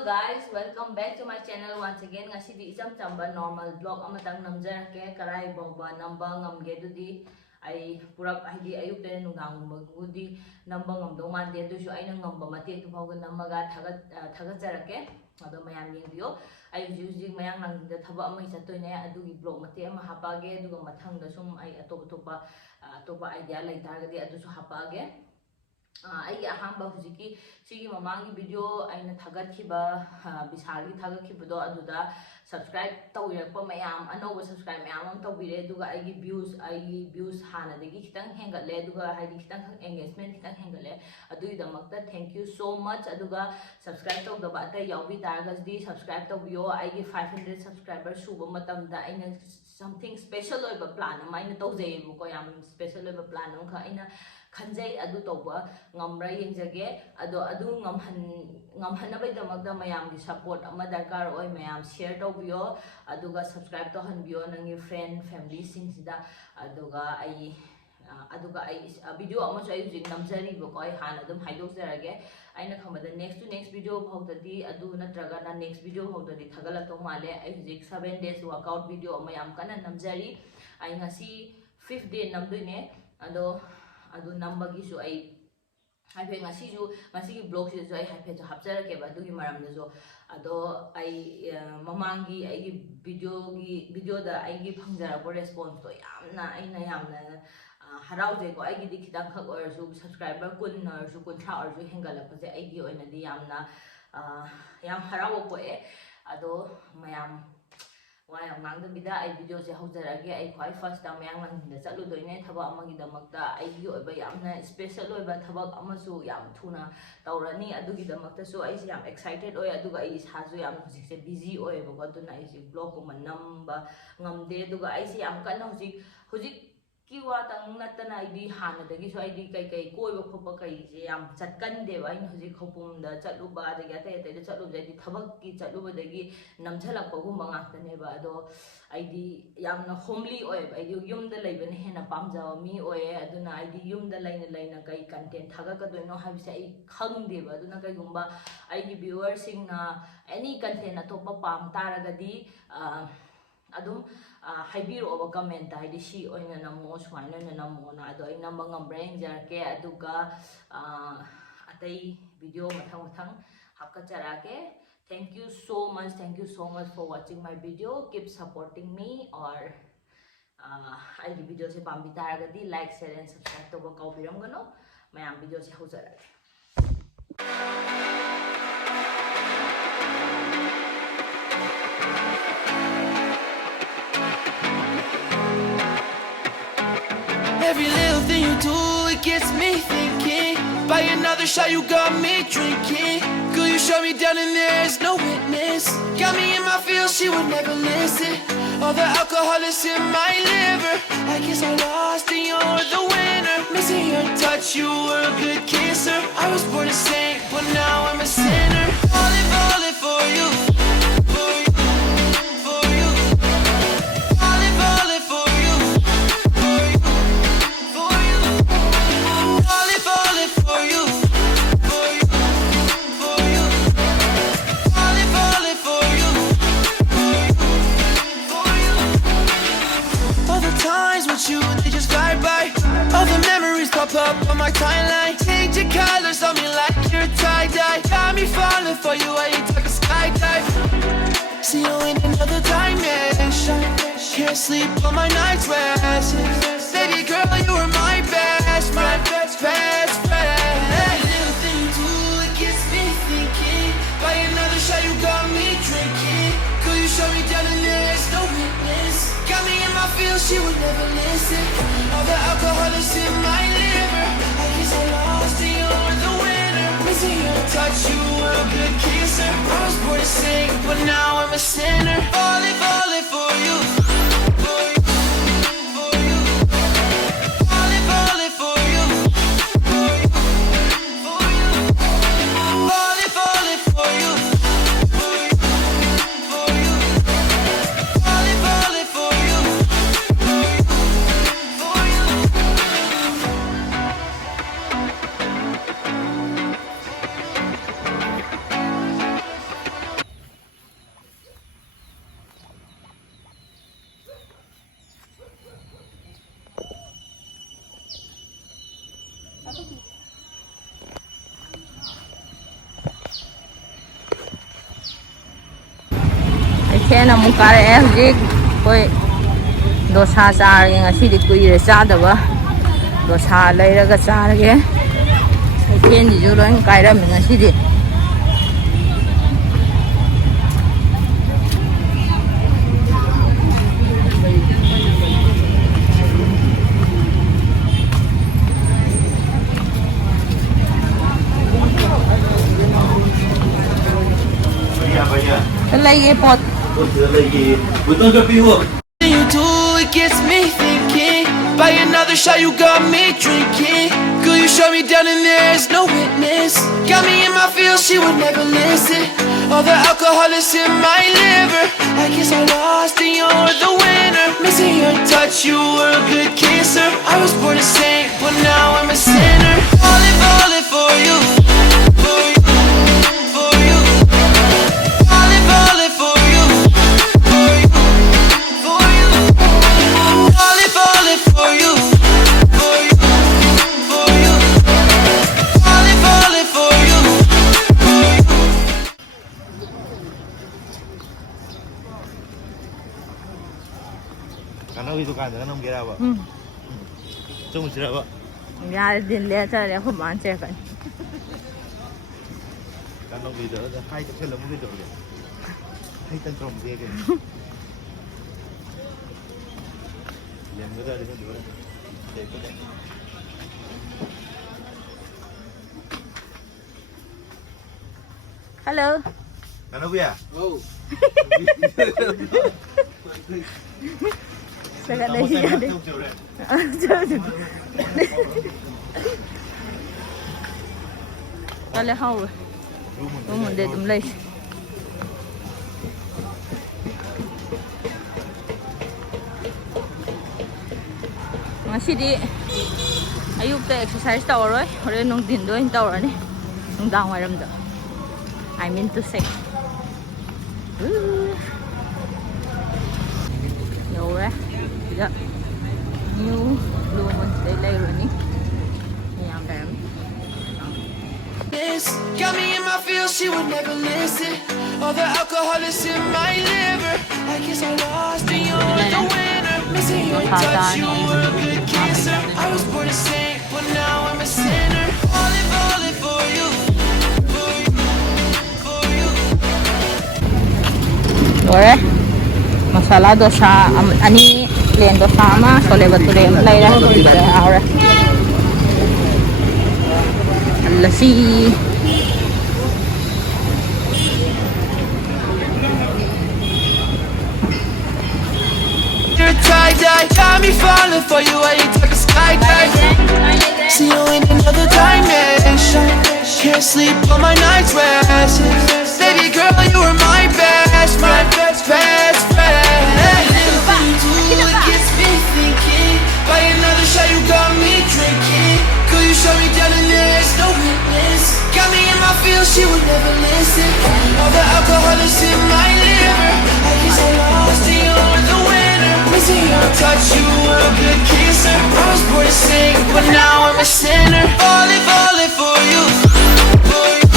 Hello guys, welcome back to my channel once again. Ngasi di isang chamba normal vlog amatang namjarake karai boba namba ngamge dudi ai purak haidi ayuk tene nungang magudi namba ngamdo mande dusu aina ngamba mate tu phauga namaga thagat jarake ado mayam yengbiyo ai juji mayang nang da thaba amai chatoine adugi vlog mate ama hapage aduga mathang da sum ai atopa idea lai targadi adusu hapage I ahamba hujiki sigi mamangi video aina thagatkhiba bisagi thagatkhibodo aduda subscribe tawirakpa mayam anoba subscribe mayam am tawbire aduga aigi views hana degi khitang hengatle aduga haidi khitang engagement khitang hengale adui damakta thank you so much aduga subscribe tawdaba ata yawbi targasdi subscribe tawbiyo aigi 500 subscribers suba matamda aina something special oiba plan ama aina tawjaibu ko yam special oiba plan am kha aina kanjai adu tawba ngamra yengjage adu ngamhanabay damakda mayam gi support ama darkar oi mayam share tawbiyo aduga subscribe to hanbiyo nangi friend family singsida aduga ai video ama so ai jing namjari bo ko ai hana dum haidok jarage aina khamada next video bhaudadi adu natraga na next video bhaudadi thagala to male ai jik 7 days workout video ama yam kana namjari ai ngasi 5th day namduine ado number gi su ai haipe ngasi gi blog se so ai haipe to hapjara ke ba dugi maram da so ado ai mamangi ai gi video da ai gi phangjara ko response to yamna harau je ko ai gi dikidang khak or su subscriber kun or su kun tha or su hengala pa je ai gi oina di yam harau ko e ado mayam wayang nang bida ai video se haujarage ai khwai first time yang nang da chalu doine thaba amagi damakta ai gi oiba yamna special oiba thabak amasu yam thuna tawrani adugi damakta so ai yam excited oi aduga ai saju yam hujik se busy oiba ko tuna ai si blog ko manamba ngamde aduga ai si yam kana hujik kiwa tang natana idi hana dagi so idi kai koiba khopa kai je yam chatkan de ba in hujik khopum da chalu ba de ga te de chalu je di thabak ki chalu ba dagi namjhalak ko gumba ngaktane ba ado idi yamna homely oi ba idi yum da leibane hena pamja mi oi aduna idi yum da laina kai content thaga ka doino habise ai khang de ba aduna kai gumba idi viewers sing na any content atopa pam taragadi adum haibiro oba comment ai si oina namo swaina na namo na ado ina mangam brain jarke aduga atai video mathang hapka charake thank you so much for watching my video keep supporting me or ai video se pambi taragadi like share and subscribe to ba kaubiram gano mayam video se haujarake Every little thing you do, it gets me thinking. Buy another shot, you got me drinking. Girl, you shut me down and there's no witness. Got me in my feels, she would never listen. All the alcohol is in my liver. I guess I lost and you're the winner. Missing your touch, you were a good kisser. I was born a saint, but now I'm a sinner. Falling for you. Pop up on my timeline. Change your colors on me like you're tie-dye. Got me falling for you, I ain't talking skydive. See you in another dimension. Can't sleep on my night's rest. Baby girl, you were my best friend. Every little thing you do, it gets me thinking. Buy another shot, you got me drinking. Girl, you shut me down and there's no witness. Got me in my feels, she would never listen. All the alcohol is in my liver. I guess I lost and you're the winner. Missing your touch, you were a good kisser. I was born to sing, but now I'm a sinner. Falling for you. Fan ꯑꯃꯨꯛ ꯀꯥꯔꯛꯑꯦ ꯍꯧꯖꯤꯛ ꯑꯩꯈꯣꯏ ꯗꯣꯁꯥ ꯆꯥꯔꯒꯦ ꯉꯁꯤꯗꯤ ꯀꯨꯏꯔꯦ ꯆꯥꯗꯕ ꯗꯣꯁꯥ ꯂꯩꯔꯒ ꯆꯥꯔꯒꯦ ꯐꯦꯟꯁꯤꯁꯨ ꯂꯣꯏ ꯀꯥꯏꯔꯝꯃꯦ ꯉꯁꯤꯗꯤ lagi pot. You do, it gets me thinking. By another shot, you got me drinking. Girl, you shut me down and there's no witness. Got me in my feels, she would never listen. All the alcohol is in my liver. I guess I lost and you're the winner. Missing your touch, you were a good kisser. I was born a saint, but now I'm a sinner. Falling for you. For you. For you. Falling for you. For you. For you. Falling for you. For you. For you. Falling for you. For you. Karena itu kan dengan nom kira apa? Cuma sih apa? Ya din le chare ko man che kan. Kan nom video ada hai tak film video dia. Hai tan trom dia kan. Yang ada di sana dua. Cek deh. Hello. Kan apa ya? Oh. Saya dah hiya deh. Kalau hawa, rumah dia tu mulai. Masih di ayub tu exercise tahu orang, orang nong din doa tahu orang ni, nong dah malam dah. I mean to say. Nhiều đấy. Dạ. New Bluemoon đây đây rồi nè. Nhàm đẹp. Got me in my feels, she would never listen. All the alcohol is in my liver. I guess I lost and you're the winner. Missing your touch, you were a good kisser. I was born a saint, but now I'm a sinner. Falling for you. For you. For you. Rồi. Masala dosa ani plain dosa ama sole bature lai ra ke aur lassi You're tie-dye, got me falling for you. I ain't talking skydive. See you in another dimension. Can't sleep on my night's rest. Baby girl, you were my best friend. Best friend. It gets me thinking. By another shot, you got me drinking. Girl, you shut me down and there's no witness. Got me in my feels, she would never listen. All the alcohol is in my liver. I guess I lost and you're the winner. Missing your touch, you were a good kisser. I was born to sing, but now I'm a sinner. Falling for you. For you.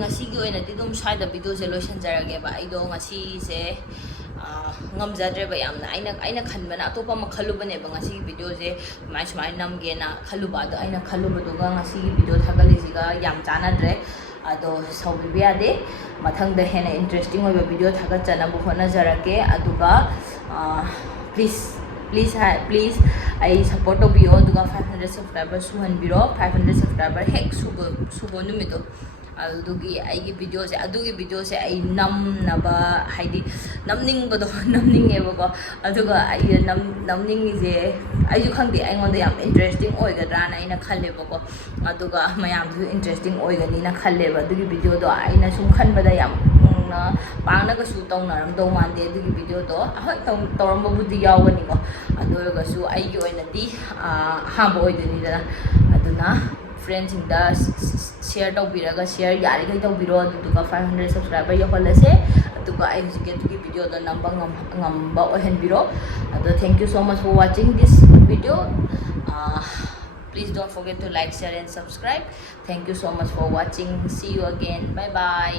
ngasi gi oina ti dum side video se lotion jarage ba aido ngasi se ngamjadre ba yamna aina khanbana atopa ma khalubane ba ngasi video se mai smai namge na khaluba do aina khaluba do ngasi video thagali siga yam chanadre ado saubi biade mathang da hena interesting oiba video thagat chana bu hona jarake aduga please I support obio aduga 500 subscribers suhan biro 500 subscriber hek subo numito adugi aigi video se ai namnaba haidi namningbado namningeba aduga ai namning je ai ju khangdi ai ngonda yam interesting oigadra na ina khalleba ko aduga mayam ju interesting oigani na khalleba adugi video do aina sum khanbada yam na pangna ka su tong naram do mande adugi video do hoi tawramba budi yawani ko aduga su ai gi oina di ha boidani da aduna friends in the share tawbiraga share yari kai tawbiro aduga 500 subscriber yokolase aduga ai hujike tugi video da namba ngamba ohenbiro adu thank you so much for watching this video. Please don't forget to like, share and subscribe. Thank you so much for watching. See you again. Bye bye.